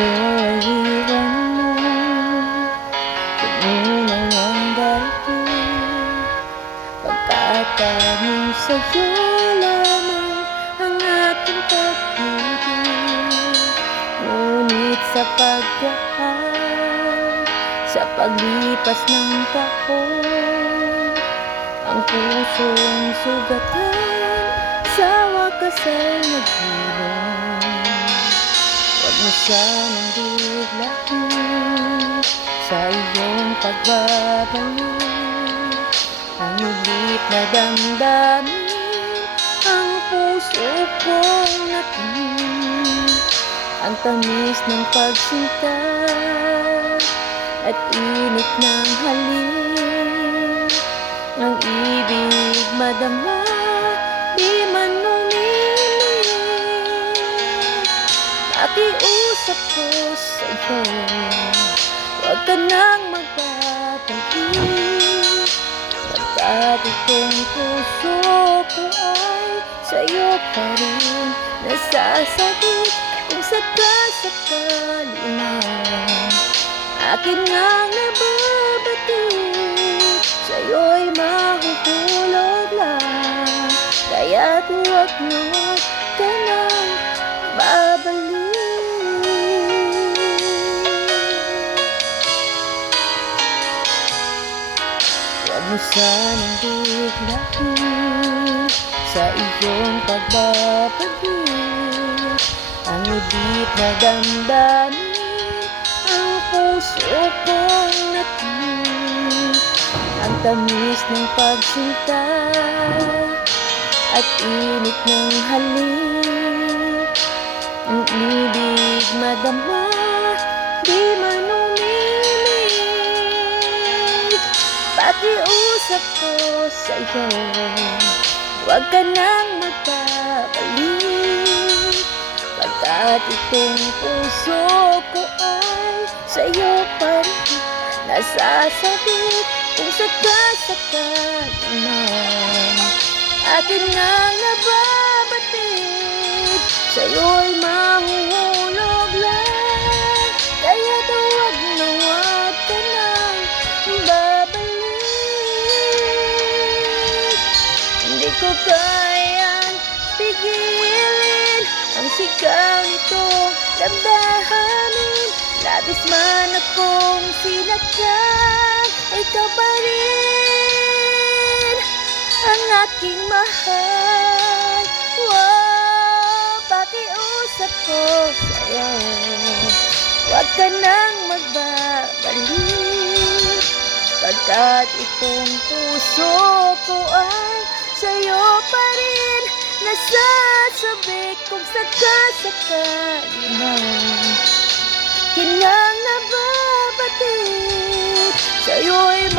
ko ay iwan mo, tumunaw ang daigdig, pagkat tanging sa'yo lamang ang aking pag-ibig. Ngunit sa pagdaan, sa paglipas ng taon, ang pusong sugatan sa wakas ay naghilom. Huwag mo sanang biglain sa iyong pagbabalik. Ang ilit na damdamin ang puso kong natin, ang tamis ng pagsinta at init ng halik. Ang ibig madama, di man umiling. Nakiusap ko sa'yo, huwag ka nang magbabalik, pagkat itong puso ko ay sa'yo pa rin nasasabik. Kung sakasakali man akin ngang nababatik, sa'yo'y mahuhulog lang, kaya't huwag na huwag ka nang babalik. Huwag mo sanang biglain sa iyong pagbabalik, ang ibig na damdamin ang puso kong natin, ang tamis ng pagsinta at init ng halik. Ang ibig madama, di man umilig. Pakiusap ko sa'yo, huwag ka nang magbabalik, pagkat itong puso ko ay sa'yo pa rin nasasabik. Kung sakasakali man akin ngang nababatik, sa'yo'y mahuhulog lang, kaya't huwag na huwag ka nang babalik. Hindi ko kayang pigilin ang sigaw nitong damdamin. Labis man akong sinadyan, ikaw pa rin ang aking mahal. Wow, pakiusap ko sa'yo, huwag ka nang magbabalik, pagkat itong puso ko ay sa'yo pa rin nasasabik. Kung sakasakali man kinang nababatik, sa'yo'y